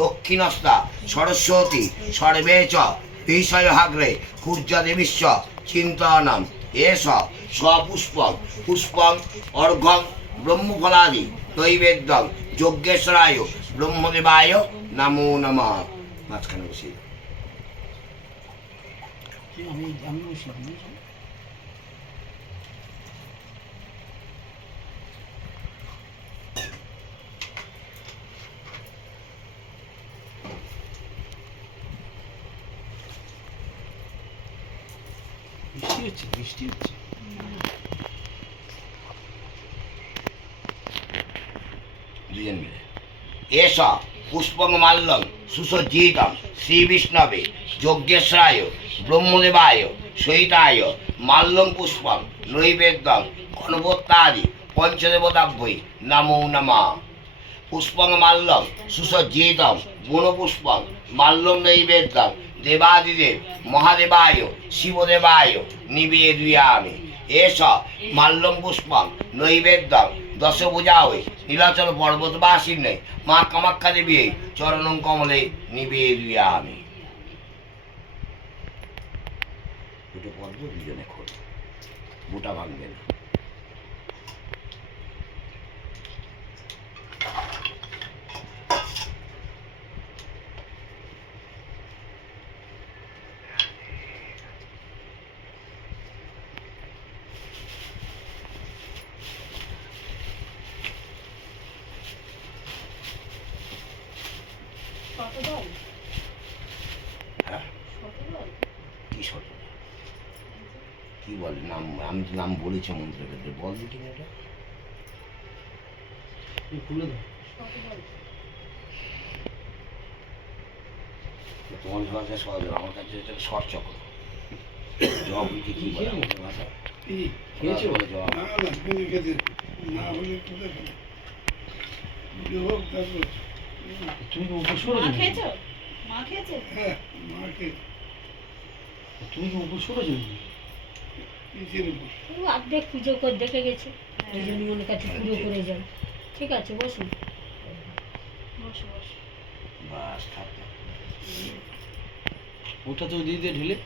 দক্ষিণস্থা সরস্বতী সর্বে চ বিষয়হাগ্রে সূর্যদেবীশ্চ চিন্তনম এষ সপুষ্পং পুষ্পং অর্ঘ্যং ব্রহ্মফলাদি নৈবেদ্যং যজ্ঞেশ্বরায় ব্রহ্মদেবায় নমো নমঃ। মাঝখানে বসে আমি বসলাম। বৃষ্টি হচ্ছে। দুজন মিলে এষ পুষ্পং মাল্যং সুসজ্জিতং শ্রী বিষ্ণবে যজ্ঞেশ্বরায় ব্রহ্মদেবায় সহিতায় মাল্যং পুষ্পং নৈবেদ্যং গণপত্যাদি পঞ্চদেবতাভ্যৈ নমো নমঃ। পুষ্পং মাল্যং সুসজ্জিতং গুণপুষ্পং মাল্যং নৈবেদ্যং দেবাদিদেব মহাদেবায় শিবদেবায় নিবেদয়ামি এষ মাল্যং পুষ্পং নৈবেদ্যং দশভুজায় নীলাচল পর্বতবাসিন্যে মা কামাখ্যা দেবী চরণং কমলে নিবেদয়ামি। দুটো পদ্ম দুজনে খোল, বুটা ভাঙবে না। কি বল নাম? আমি তো নাম বলেছি মন্ত্রের ক্ষেত্রে, বল দেখি না এটা খুলে দাও। তোমার ভাষায় সহজ, আমার কাছে এটা শর্ট চক্র। জবাব কি কি বলে আমাদের ভাষা? খেয়েছো? জবাব তুমি কি উপোস করেছো? খেয়েছো? মা খেয়েছে? হ্যাঁ, মা খেয়েছে। তুমি কি উপোস করেছো? ও আপনি পুজো করে দেখে গেছে, ওই জন্য মনে কাছে পুজো করে যান। ঠিক আছে, বসুন। বসো বসো। বাস থাক। ওটা তো দিয়ে দিয়ে ঢেলে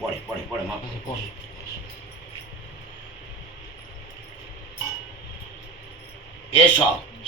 পরে পরে পরে মা কর। এষ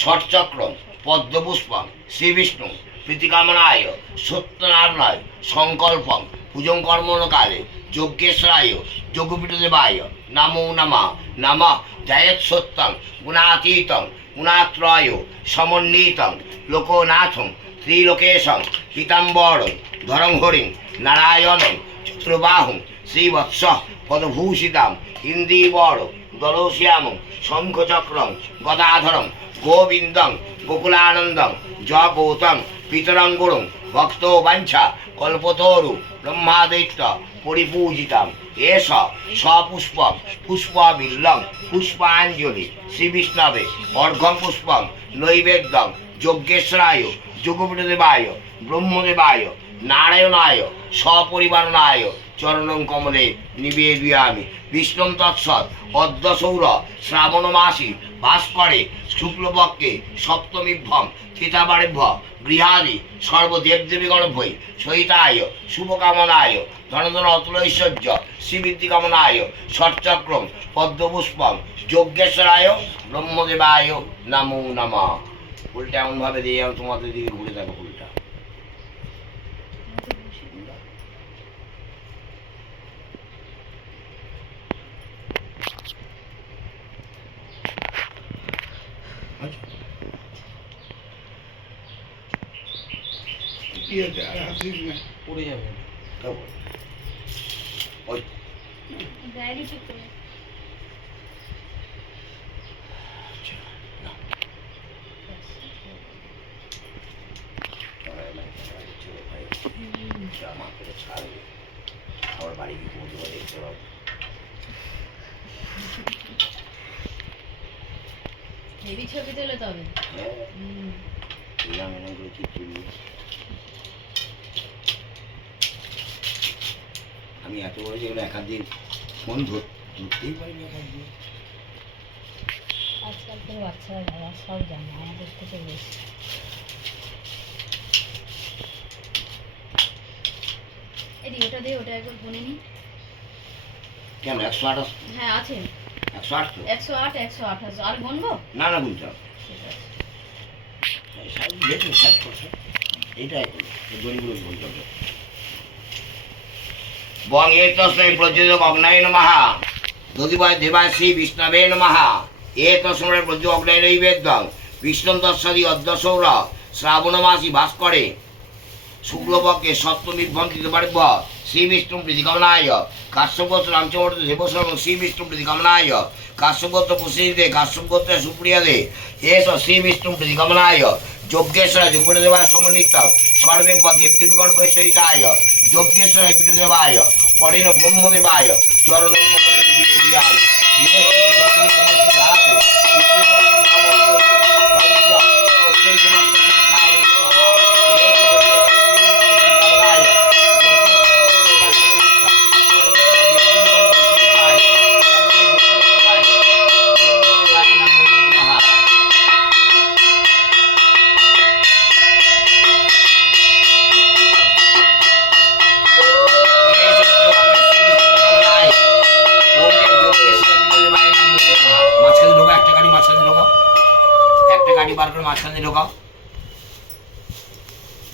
ষটচক্র পদ্মপুষ্পং শ্রীবিষ্ণু প্রীতিকামনায় সত্যনারায়ণায় সংকল্পং পূজং কর্মণকালে যজ্ঞেশ্বরায় যোগপীঠদেবায় নমো নমঃ। নমঃ জয়ৎ সত্যং গুণাতীতং গুণাত্রয় সমন্বিতং লোকনাথং ত্রিলোকেশং পীতাম্বরং ধরং হরিং নারায়ণং চতুর্বাহুং শ্রীবৎস পদভূষিতাম ইন্দ্রিবর দলশ্যামং শঙ্খচক্রং গদাধরং গোবিন্দং গোকুলানন্দং জগৌতং পিতরং গুরুং ভক্তো বাঞ্ছা কল্পতরু ব্রহ্মাদৈত্য পরিপূজিতাম এষ সপুষ্পং পুষ্পবিল্লং পুষ্পাঞ্জলি শ্রীবিষ্ণবে অর্ঘ্যং পুষ্পং নৈবেদ্যং যজ্ঞেশ্বরায় যোগপীঠদেবায় ব্রহ্মদেবায় নারায়ণায় সপরিবারণায় চরণং কমলে নিবেদয়ামি। বিষ্ণুম তৎসৎ অদ্য সৌর শ্রাবণ মাসি ভাস্করে শুক্লপক্ষে সপ্তমীভ্যম চিতাবারেভ্য গৃহাদি সর্বদেবদেবীগণভ্যৈ সহিতায় শুভকামনায় ধনধন অতুলৈশ্বর্য শ্রীবৃদ্ধি কামনায় ষটচক্রম পদ্মপুষ্পম যজ্ঞেশ্বরায় ব্রহ্মদেবায় নমো নমঃ। উল্টা এমনভাবে দিয়ে আমি তোমাদের দিকে ঘুরে থাকবো উল্টা। কি আছে আর হাসিস না, পড়ে যাবে। ওই ডায়েরি ঠিক করে। জামা করে ছাড়বে, আমার বাড়ি গিয়ে বন্ধুরা দেখতে পাবো। হেভি ছবি তোলে তবে। হ্যাঁ, এরকম এরকম করে কি তুলবো? আমি এত বড় যেগুলো এক হাত দিয়ে ফোন ধরতেই পারিনি এক হাত দিয়ে। আজকালকার বাচ্চারা সব জানে আমাদের থেকে বেশি। দে, ওটা একবার গুনে নি। কেন 108? হ্যাঁ আছে, 108 তো? 108, 128, আর গুনবো? না না বুঝতে হবে। ঠিক আছে। দেখুন সাইড করছে এইটাই গরিবগুলো বলতে হবে। বং এ তস্মৈ প্রজ্যোত অগ্নয়ে নমঃ দধিবায় দেবায় শ্রী বিষ্ণবে নমঃ এ তস্মৈ প্রজ্যোত অগ্নয়ে নৈবেদ্যং বিষ্ণু দর্শাদি অদ্যসৌর শ্রাবণ মাসি ভাস করে শুক্লপক্ষে সপ্তমী ভন্তিতবার্ভ শ্রী বিষ্ণু প্রীতিকামনায় কাশ্যপগোত্র রামচন্দ্র দেবসর্ব শ্রী বিষ্ণু প্রীতিকামনায় কাশ্যপগোত্র প্রসিদ্ধে কাশ্যপগোত্র সুপ্রিয়াদে এস শ্রী বিষ্ণু প্রীতিকামনায় যজ্ঞেশ্বর যুগদেবায় সমন্বিত সর্বেব দেবদেবীগণ বৈশ্বরিতায় যজ্ঞেশ্বর পীঠদেবায় পরেণ ব্রহ্মদেবায় চরণ মাঝখানে ঢোকাও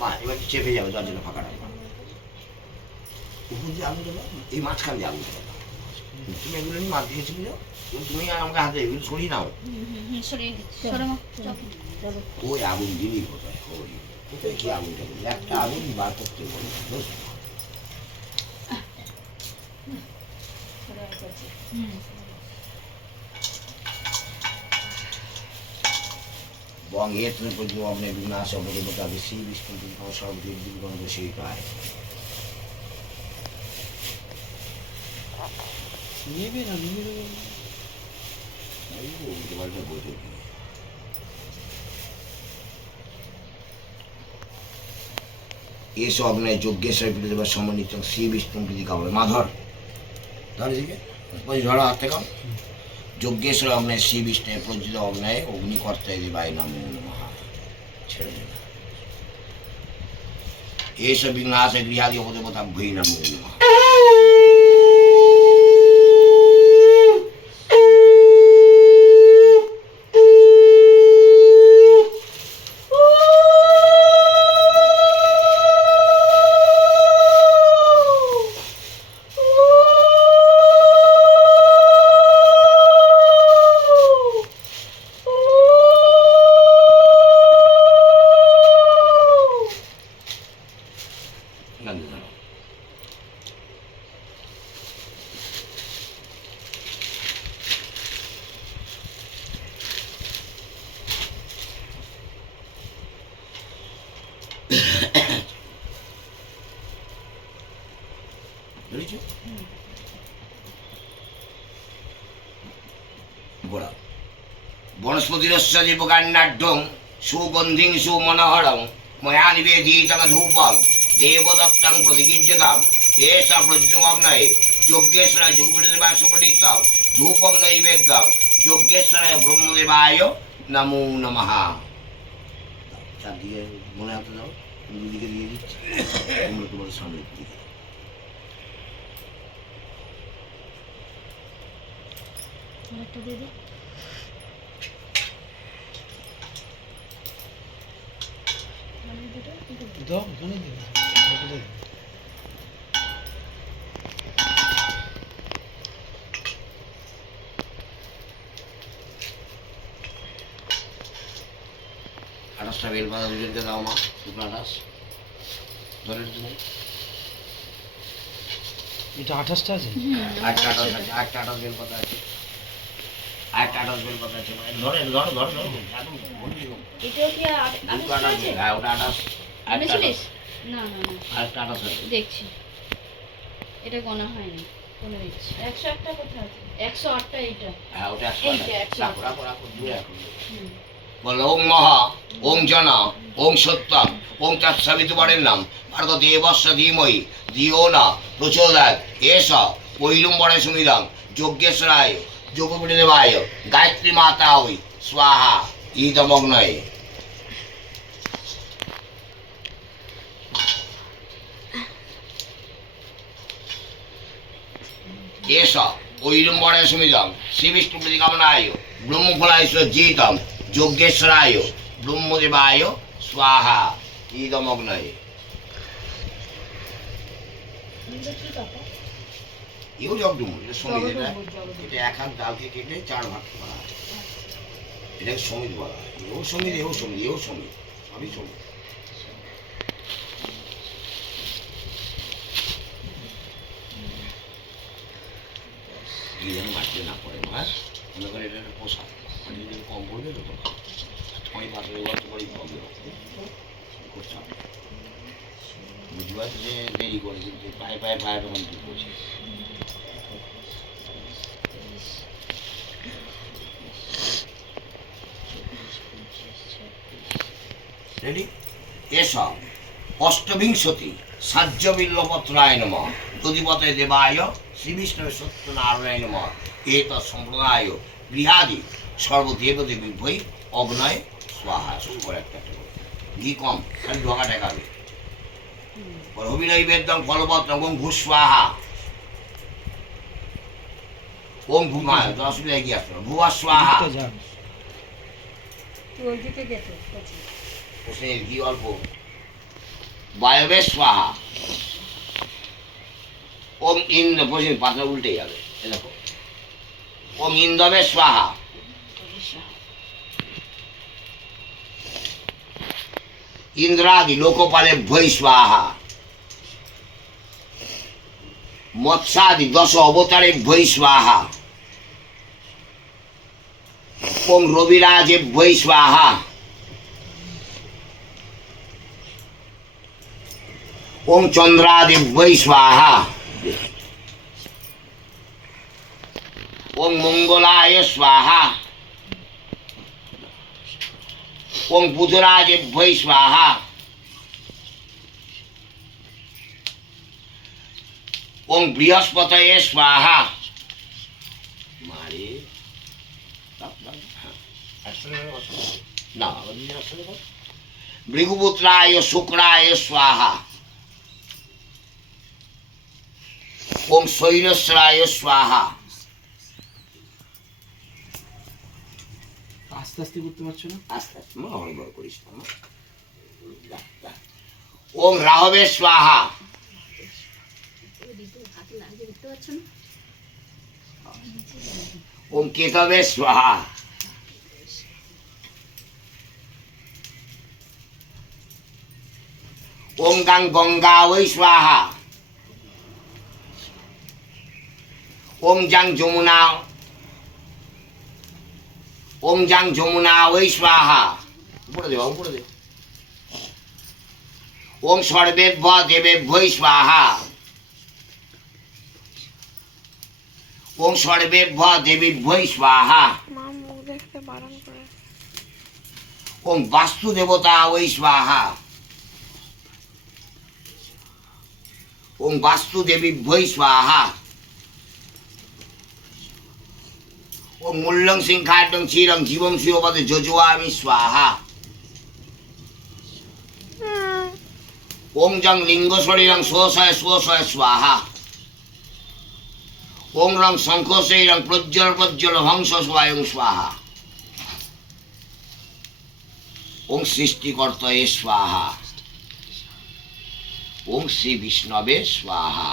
মা এবার চেপে যাবে তার জন্য ফাঁকা রাখবা উপর দিয়ে আলু দেবো এই মাঝখান দিয়ে আলু দেবো তুমি এগুলো নিয়ে মাছ দিয়েছি বুঝো তুমি আর আমাকে হাতে এগুলো সরিয়ে নাও সরিয়ে দিচ্ছি, সরো মা, চল। চলো ওই আগুন দিলি কোথায় ওই কোথায় কি আগুনটা দিলি একটা আগুন বার করতে বলি হুম। বং এ তুমি পর্যন্ত অগ্নে বিনাশ অবদেবতা বেশি বিষ্ণু সব দেব দেবীগণ বেশি পায় নেবে না নেবে না। এসব অগ্নায় যজ্ঞেশ্বর পীঠদেবার সমন্বিত শ্রী বিষ্ণু প্রীতি কামনা মাধর ধরে দিকে ধরো হাত থেকে যজ্ঞেশ্বর অগ্নায় শ্রী বিষ্ণুর প্রজ্জিত অগ্নায় অগ্নিকর্তায় দেবায় নমো নমঃ ছেড়ে দেবে এসব বিঘ্নাশ গৃহাদি অবদেবতা ভৈ নমো নমঃ বনস্পতিরস্য জীবকান্নাঢ্যং সুগন্ধিং সুমনোহরং ময়া নিবেদিতং ধূপং দেবদত্তং প্রতিকীর্যতাম এষা প্রজ্ঞাগ্নয়ে যজ্ঞেশ্বরায় যুগপতিদেবায় সুপঠিত ধূপং নৈবেদ্যং যজ্ঞেশ্বরায় ব্রহ্মদেবায় নমো নমঃ চারদিকে মনে হাতে দাও দুদিকে দিয়ে দিচ্ছি তোমরা তোমাদের সামনে দিকে আরেকটা দিয়ে দিই দাও ওখানে দিন আঠাশটা বেলপাতা দুজনকে দাও মা দুটো আঠাশ ধরে তুমি এটা 28টা আছে আটটা আঠাশ আছে আটটা আঠাশ বেলপাতা আছে আটটা আঠাশ বেলপাতা আছে ধরে ধরো ধরো ধরো একদম বন্দি হোক। এটাও কি দুটো আঠাশ হ্যাঁ ওটা আঠাশ আটটা আঠাশ এনেছিলিস? না না না, আটটা আঠাশ আছে দেখছি, এটা গোনা হয়নি, কোনো দিচ্ছি। 108টা কোথায় আছে? 108টা এইটা। হ্যাঁ ওটা একশো এইটা, আঠাশ একশো রাখো রাখো রাখো দূরে রাখো হুম। বলো ওং মহা ওং জন ওং সত্যম ওং তৎসবিতুর্বরেণ্যম ভর্গো দেবস্য ধীমহি ধিয়ো ন প্রচোদয়াৎ এষ পৈলুম্বরে সুমিদং যজ্ঞেশ্বরায় যোগপীঠদেবায় গায়ত্রী মাতা হই স্বাহা ইদমগ্নয়ে এস ঐরম্বরে সুমিদম শ্রী বিষ্ণু প্রতি কামনায় ব্রহ্মফলায় জিতম যজ্ঞেশ্বরায় ব্রহ্মদেবায় স্বাহা ইদম অগ্নয়ে। এও জগডুমুর, এটা সমিত, এটা এক হাত ডালকে কেটে 4 ভাগ করা হয়, এটাকে সমিত বলা হয়। এও সমিত, এও সমিত, এও সমিত, সবই সমিত। এই যেন মাটিতে না পড়ে, মাছ মনে করে এটা একটা পোশাক, মাটি যদি কম পড়বে তো আমি পাথরে গর্ত করেই কম করছে, বুঝতে পারছি যে দেরি করে, কিন্তু পায়ে পায়ে পায়ে তখন কি করছে। রেডি? এসব অষ্টবিংশতি সাহ্যবিল্লপত্রায় নমঃ তদিপতে দেবায় শ্রীবিষ্ণবে সত্যনারায়ণ নমঃ এত সম্প্রদায় গৃহাদি সর্বদেবদেবী বই অগ্নয় স্বাহা। শুরু করে একটা ঘি কম, খালি ঢোকা টেকাবে। অভিনয় বেদম ফলবত্র ওম ভূস্বাহা, ওম ভূমা, অসুবিধা এগিয়ে আসলো, ভুয়া স্বাহা। তো যা তুই ওই দিকে গেছো ওষুধের ঘি অল্প। বায়বে স্বাহা, ওম ইন্দ্র, বসে পাথর উল্টে যাবে, এ দেখো, ওম ইন্দ্রবে স্বাহা, ইন্দ্রাদি লোকপালে ভৈ স্বাহা, মৎস্যাদি 10 অবতারে ভৈ স্বাহা, ওম রবিরাজে ভৈ স্বাহা, ওম চন্দ্রাদি ভৈ স্বাহা, ওম মঙ্গলায় স্বাহা, ওম বুধরাজে ভৈ স্বাহা, ওম বৃহস্পতয়ে স্বাহা। মারে না, ভৃগুপুত্রায় শুক্রায় স্বাহা, ওম শৈলশ্রায় স্বাহা, আস্তে আস্তে করতে পারছো না? আস্তে আস্তে হড়বড় করিস না। ওম রাহবে স্বাহা, ওম কেতবে স্বাহা, ওম গাং গঙ্গা ওই স্বাহা, ওম জাং যমুনা, ওম জাং যমুনা ওই স্বাহা। উপরে দেবা, উপরে দে। ওম সর্বেভ্য দেবেভ্যৈ স্বাহা, ওম সর্বেভ্য দেবীভ্যৈ স্বাহা, মা মুখ দেখতে বারণ করে। ওম বাস্তু দেবতা ওই স্বাহা, ওম বাস্তু দেবীভ্যৈ স্বাহা, ওম মূল্যং সিংহাডং চিরং জীবং শিবপদে যজুয়ামি স্বাহা, ওম জং লিঙ্গ শরীরং স্বশয় স্বশয় স্বাহা, ওম রং শঙ্খ শৈরং প্রজ্জ্বল প্রজ্জ্বল হংস স্বয়ং স্বাহা, ওম সৃষ্টিকর্তয়ে স্বাহা, ওম শ্রী বিষ্ণবে স্বাহা।